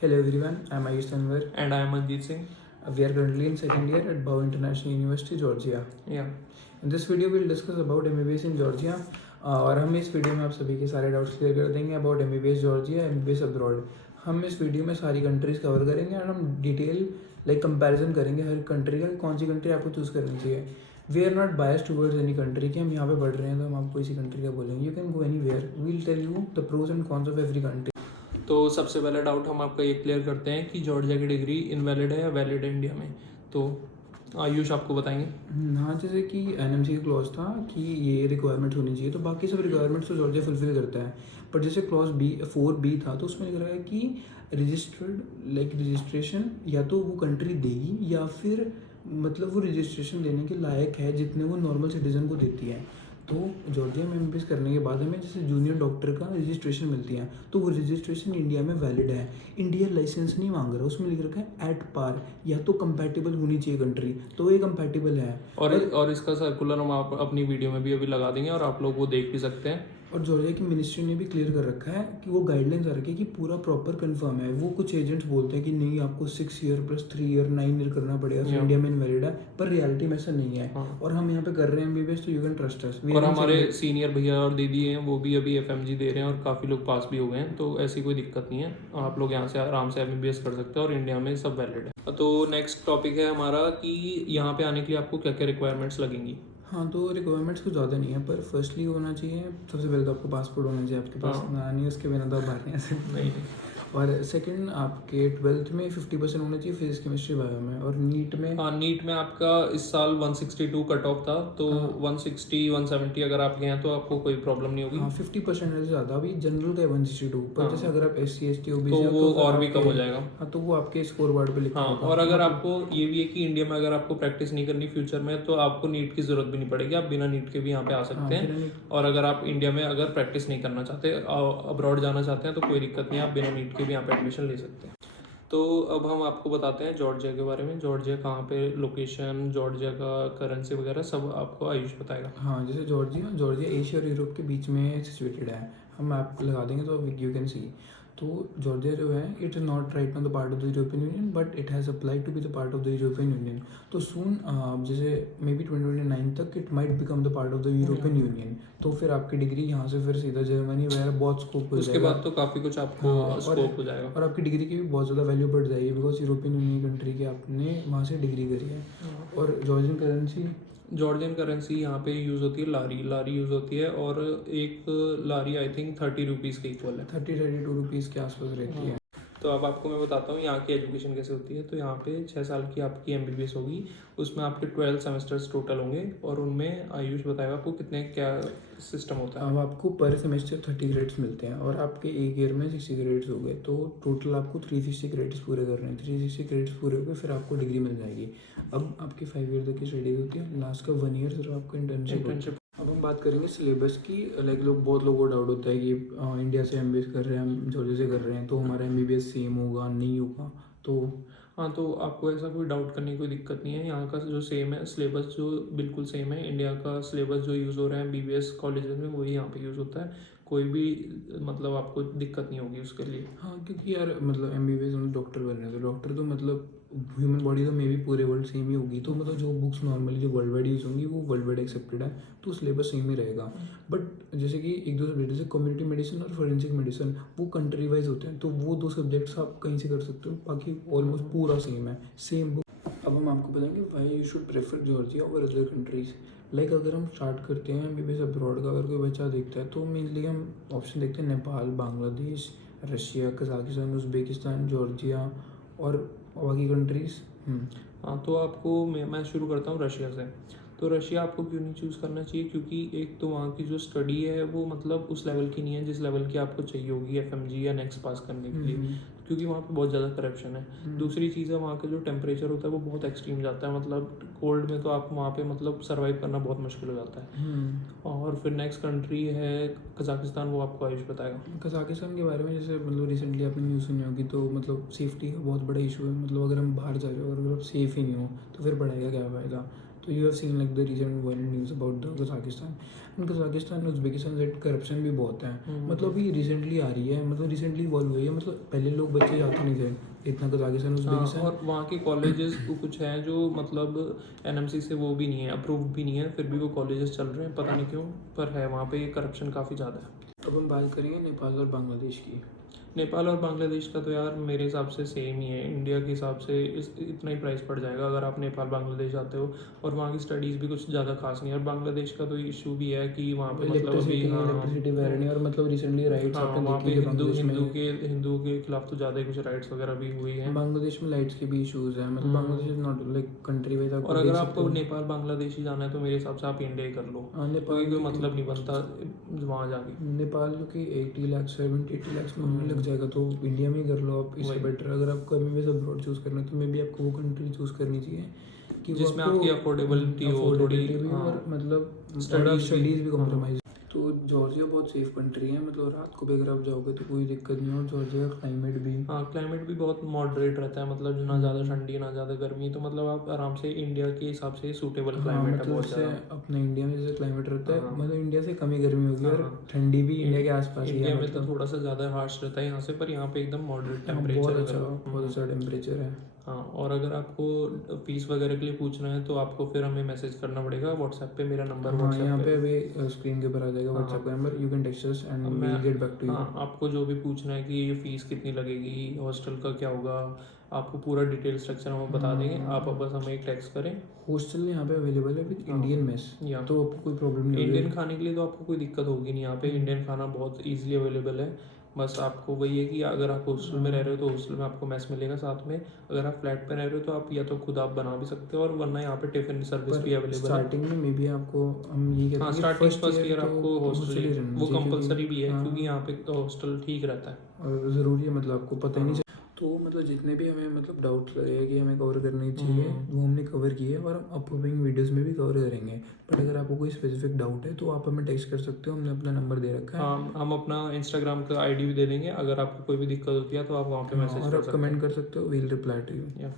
Hello everyone, I'm Ayush Tanwar. And I am Manjeet Singh. We are currently in second year at Bhau International University, Georgia. Yeah. In this video, we'll discuss about MBBS in Georgia. और हम इस video में आप सभी के सारे doubts clear कर देंगे about MBBS Georgia, MBBS abroad. हम इस वीडियो में सारी कंट्रीज कवर करेंगे और हम डिटेल कंपैरिजन करेंगे हर कंट्री का, कौन सी कंट्री आपको चूज़ करनी चाहिए. We are not bias towards any country कि हम यहाँ पे पढ़ रहे हैं तो हम आपको इसी कंट्री का बोलेंगे. You can go anywhere, we'll tell you the pros and cons of every country. तो सबसे पहला डाउट हम आपका ये क्लियर करते हैं कि जॉर्जिया की डिग्री इनवैलिड है या वैलिड है इंडिया में. तो आयुष आपको बताएंगे. हाँ, जैसे कि एनएमसी का क्लॉज था कि ये रिक्वायरमेंट होनी चाहिए, तो बाकी सब रिक्वायरमेंट्स तो जॉर्जिया फुलफिल करता है. पर जैसे क्लॉज बी 4B था तो उसमें लिख रहा है कि रजिस्ट्रेशन या तो वो कंट्री देगी या फिर मतलब वो रजिस्ट्रेशन देने के लायक है जितने वो नॉर्मल सिटीजन को देती है. तो जॉर्जिया में एमबीबीएस करने के बाद हमें जैसे जूनियर डॉक्टर का रजिस्ट्रेशन मिलती है, तो वो रजिस्ट्रेशन इंडिया में वैलिड है. इंडिया लाइसेंस नहीं मांग रहा, उसमें लिख रखा है एट पार, या तो कंपैटिबल होनी चाहिए कंट्री, तो ये कंपैटिबल है. और इसका सर्कुलर हम आप अपनी वीडियो में भी अभी लगा देंगे और आप लोग वो देख भी सकते हैं. और जॉर्जिया की मिनिस्ट्री ने भी क्लियर कर रखा है कि वो गाइडलाइंस आ रखी है कि पूरा प्रॉपर कंफर्म है. वो कुछ एजेंट्स बोलते हैं कि नहीं आपको 6 ईयर प्लस 3 ईयर 9 ईयर करना पड़ेगा फिर इंडिया में इनवैलिड है, पर रियलिटी में ऐसा नहीं है. और हम यहाँ पे कर रहे हैं एमबीबीएस, तो यू कैन ट्रस्ट अस. और हमारे सीनियर भैया और दीदी हैं वो भी अभी एफएमजी दे रहे हैं और काफ़ी लोग पास भी हो गए हैं, तो ऐसी कोई दिक्कत नहीं है. आप लोग यहाँ से आराम से एमबीबीएस कर सकते हैं और इंडिया में सब वैलिड है. तो नेक्स्ट टॉपिक है हमारा कि यहाँ पे आने के लिए आपको क्या क्या रिक्वायरमेंट्स लगेंगी. हाँ, तो रिक्वायरमेंट्स कुछ ज़्यादा नहीं है, पर फर्स्टली होना चाहिए सबसे पहले तो आपको पासपोर्ट होना चाहिए आपके पास. नहीं उसके बिना तो आप बाहर नहीं आ सकते. नहीं. और सेकंड आपके 12th में 50% होना चाहिए फिजिक्स केमिस्ट्री बायो में. और नीट में नीट में आपका इस साल 162 कट ऑफ था, तो 160 170 अगर आप गए हैं तो आपको कोई प्रॉब्लम नहीं होगी. हाँ, 50% है ज़्यादा. अभी जनरल का है 162, पर जैसे अगर आप SC ST OBC तो वो और भी कम हो जाएगा. हाँ, तो वो आपके स्कोर बोर्ड पे लिखा होगा. और अगर आपको ये भी है कि इंडिया में अगर आपको प्रैक्टिस नहीं करनी फ्यूचर में, तो आपको नीट की जरूरत भी नहीं पड़ेगी, आप बिना नीट के भी यहाँ पे आ सकते हैं. और अगर आप इंडिया में अगर प्रैक्टिस नहीं करना चाहते, अब्रॉड जाना चाहते हैं, तो कोई दिक्कत नहीं है, आप बिना नीट के भी यहाँ पे एडमिशन ले सकते हैं. तो अब हम आपको बताते हैं जॉर्जिया के बारे में. जॉर्जिया कहाँ पे लोकेशन, जॉर्जिया का करेंसी वगैरह सब आपको आयुष बताएगा. हाँ, जैसे जॉर्जिया एशिया और यूरोप के बीच में सिचुएटेड है. हम मैप लगा देंगे तो यू कैन सी. तो जॉर्जिया जो है it is not right now the part of the European Union, but it has applied to be the part of the European Union. तो सून जैसे मे बी 2029 तक it might become the part of the European Union. तो फिर आपकी degree यहाँ से फिर सीधा जर्मनी वगैरह बहुत स्कोप हो जाएगा. उसके बाद तो काफ़ी कुछ आपको स्कोप हो जाएगा. और आपकी डिग्री की भी बहुत ज़्यादा वैल्यू बढ़ जाएगी बिकॉज यूरोपियन यूनियन कंट्री की आपने वहाँ से डिग्री करी है. और जॉर्जियन करेंसी यहाँ पे यूज़ होती है लारी यूज़ होती है, और एक लारी आई थिंक 30 रुपीज़ के इक्वल है. 32 रुपीज़ के आसपास रहती है. तो अब आपको मैं बताता हूँ यहाँ की एजुकेशन कैसे होती है. तो यहाँ पे 6 साल की आपकी एमबीबीएस होगी, उसमें आपके 12 सेमेस्टर्स टोटल होंगे, और उनमें आयुष बताएगा आपको कितने क्या सिस्टम होता है. अब आपको पर सेमेस्टर 30 क्रेडिट्स मिलते हैं और आपके एक ईयर में 60 क्रेडिट्स हो गए, तो टोटल आपको 360 क्रेडिट्स पूरे करने हैं. 360 क्रेडिट्स पूरे हो गए फिर आपको डिग्री मिल जाएगी. अब आपकी 5 ईयर तक की स्टडी होती है, लास्ट का 1 ईयर सिर्फ आपका इंटर्नशिप. अब हम बात करेंगे सिलेबस की. बहुत लोगों को डाउट होता है कि इंडिया से एमबीबीएस कर रहे हैं, हम जॉर्जिया से कर रहे हैं, तो हमारा एमबीबीएस सेम होगा नहीं होगा. तो आपको ऐसा कोई डाउट करने की कोई दिक्कत नहीं है. यहाँ का जो सेम है सिलेबस, जो बिल्कुल सेम है. इंडिया का सिलेबस जो यूज़ हो रहा है बीबीएस कॉलेजेस में, वही यहाँ पे यूज़ होता है. कोई भी मतलब आपको दिक्कत नहीं होगी उसके लिए. हाँ, क्योंकि यार एमबीबीएस में डॉक्टर बन रहे हैं, तो डॉक्टर तो ह्यूमन बॉडी तो मे भी पूरे वर्ल्ड सेम ही होगी. तो जो बुक्स नॉर्मली जो वर्ल्ड वाइड यूज़ होंगी वो वर्ल्ड वाइड एक्सेप्टेड है, तो सिलेबस सेम ही रहेगा. बट जैसे कि एक दो सब्जेक्ट जैसे कम्युनिटी मेडिसिन और फोरेंसिक मेडिसिन वो कंट्री वाइज होते हैं, तो वो 2 सब्जेक्ट्स आप कहीं से कर सकते हो, बाकी ऑलमोस्ट पूरा सेम है, सेम बुक. अब हम आपको बताएंगे why you should prefer Georgia over other countries. अगर हम स्टार्ट करते हैं एमबीबीएस अब्रॉड का, अगर कोई बच्चा देखता है तो मेनली हम ऑप्शन देखते हैं Nepal, Bangladesh, Russia, Kazakhstan, Uzbekistan, Georgia और बाकी कंट्रीज़. तो आपको मैं शुरू करता हूँ रशिया से. तो रशिया आपको क्यों नहीं चूज़ करना चाहिए, क्योंकि एक तो वहाँ की जो स्टडी है वो मतलब उस लेवल की नहीं है जिस लेवल की आपको चाहिए होगी एफएमजी या नेक्स्ट पास करने के लिए, क्योंकि वहाँ पे बहुत ज़्यादा करप्शन है. दूसरी चीज़ है वहाँ का जो टेम्परेचर होता है वो बहुत एक्सट्रीम जाता है. कोल्ड में तो आप वहाँ पे सर्वाइव करना बहुत मुश्किल हो जाता है. और फिर नेक्स्ट कंट्री है कजाकिस्तान, वो आपको आयुष बताएगा. कजाकिस्तान के बारे में जैसे रिसेंटली आपने न्यूज़ सुनी होगी, तो सेफ्टी का बहुत बड़ा इशू है. अगर हम बाहर जा रहे हो और अगर आप सेफ़ ही नहीं हो तो फिर पढ़ाई का क्या फ़ायदा. तो you have seen like the recent viral news about the Kazakhstan and Kazakhstan Uzbekistan set corruption भी बहुत है। मतलब ये रिसेंटली आ रही है, मतलब रिसेंटली इवॉल्व हुई है। मतलब पहले लोग बच्चे जाते नहीं थे इतना कजाकिस्तान हाँ, उज़्बेकिस्तान। और वहाँ के कॉलेजेस कुछ हैं जो मतलब एनएमसी से वो भी नहीं है, अप्रूव भी नहीं है, फिर भी वो कॉलेजेस चल रहे हैं, पता नहीं क्यों, पर है वहाँ पे करप्शन काफ़ी ज़्यादा है। अब हम बात करेंगे नेपाल और बांग्लादेश की। नेपाल और बांग्लादेश का तो यार मेरे हिसाब से सेम ही है, इंडिया के हिसाब से इतना ही प्राइस पड़ जाएगा अगर आप नेपाल बांग्लादेश जाते हो, और वहाँ की स्टडीज़ भी कुछ ज़्यादा खास नहीं है। और बांग्लादेश का तो इशू भी है कि वहाँ पे मतलब अभी इलेक्ट्रिसिटी वगैरह नहीं, और मतलब रिसेंटली राइट्स हाँ, आपने वहाँ पे देखे बांग्लादेश में। हिंदुओं के खिलाफ तो ज़्यादा ही कुछ राइट्स वगैरह भी हुई हैं। बांग्लादेश में लाइट्स के भी इश्यूज हैं। मतलब Bangladesh is not like country wise आप और देख अगर सकते आपको हो। नेपाल बांग्लादेश ही जाना है तो मेरे हिसाब से आप इंडिया ही कर लो, नेपाल क्योंकि कोई मतलब नहीं बनता वहाँ जाके। नेपाल की 80 लाख 70-80 लाख में लग जाएगा, तो इंडिया में ही कर लो आप। इससे वही। बेटर अगर आपको एमबीबीएस अब्रॉड चूज़ करना है तो मे बी आपको वो कंट्री चूज़ करनी चाहिए कि वो जिसमें आपको आपकी अफोर्डेबिलिटी हो थोड़ी, भी हो, हाँ, और मतलब स्टडीज स्टडीज़ भी हाँ। कॉम्प्रोमाइज़। तो जॉर्जिया बहुत सेफ कंट्री है। मतलब रात को भी अगर आप जाओगे तो कोई दिक्कत नहीं हो। जॉर्जिया का क्लाइमेट भी, हाँ, क्लाइमेट भी बहुत मॉडरेट रहता है, मतलब ना ज़्यादा ठंडी ना ज़्यादा गर्मी, तो मतलब आप आराम से इंडिया के हिसाब से सूटेबल हाँ क्लाइमेट है मतलब बहुत जैसे ज़्यादा। अपने इंडिया में जैसे क्लाइमेट रहता है, हाँ। मतलब इंडिया से कम ही गर्मी होगी और हाँ। ठंडी भी इंडिया के आसपास ही इंडिया है। में तो मतलब थोड़ा सा ज़्यादा हार्श रहता है यहाँ से, पर यहाँ पे एकदम मॉडरेट हाँ, टेम्परेचर बहुत अच्छा टेम्परेचर है। हाँ, और अगर आपको फीस वगैरह के लिए पूछना है तो आपको फिर हमें मैसेज करना पड़ेगा व्हाट्सएप पे, मेरा नंबर हाँ, व्हाट्सएप यहाँ पे पे अभी स्क्रीन के ऊपर आ जाएगा व्हाट्सएप का number. You can text us and we will get back to you. हाँ, आपको जो भी पूछना है कि ये फीस कितनी लगेगी, हॉस्टल का क्या होगा, आपको पूरा डिटेल स्ट्रक्चर हम बता देंगे, आप बस हमें एक टेक्स्ट करें। हॉस्टल यहाँ पे अवेलेबल है विद इंडियन मेस, या तो आपको कोई प्रॉब्लम नहीं होगी। इंडियन खाने के लिए तो आपको कोई दिक्कत होगी नहीं, यहाँ पे इंडियन खाना बहुत इजीली अवेलेबल है। बस आपको वही है कि अगर आप हॉस्टल में रह रहे हो तो हॉस्टल में आपको मेस मिलेगा साथ में, अगर आप फ्लैट पे रह रहे हो तो आप या तो खुद आप बना भी सकते हो, और वरना यहाँ पे टिफिन सर्विस भी अवेलेबल है। स्टार्टिंग में मे बी आपको हम ये कहते हाँ, हैं कि स्टार्टिंग फर्स्ट ईयर तो आपको हॉस्टल ही रहना वो चाहिए, कंपलसरी भी है, हाँ, क्योंकि यहाँ पे हॉस्टल ठीक रहता है और ज़रूरी है। मतलब आपको पता ही नहीं हाँ। चल। तो मतलब जितने भी हमें मतलब डाउट्स लगे कि हमें कवर करनी चाहिए वो हमने कवर किए, और हम अपकमिंग वीडियोस में भी कवर करेंगे। बट अगर आपको कोई स्पेसिफिक डाउट है तो आप हमें टेक्स्ट कर सकते हो, हमने अपना नंबर दे रखा है। हाँ, हम अपना इंस्टाग्राम का आईडी भी दे देंगे, अगर आपको कोई भी दिक्कत होती है तो आप वहाँ पे मैसेज और कर आप सकते कमेंट कर सकते हो, वील रिप्लाई टू यू। हैं।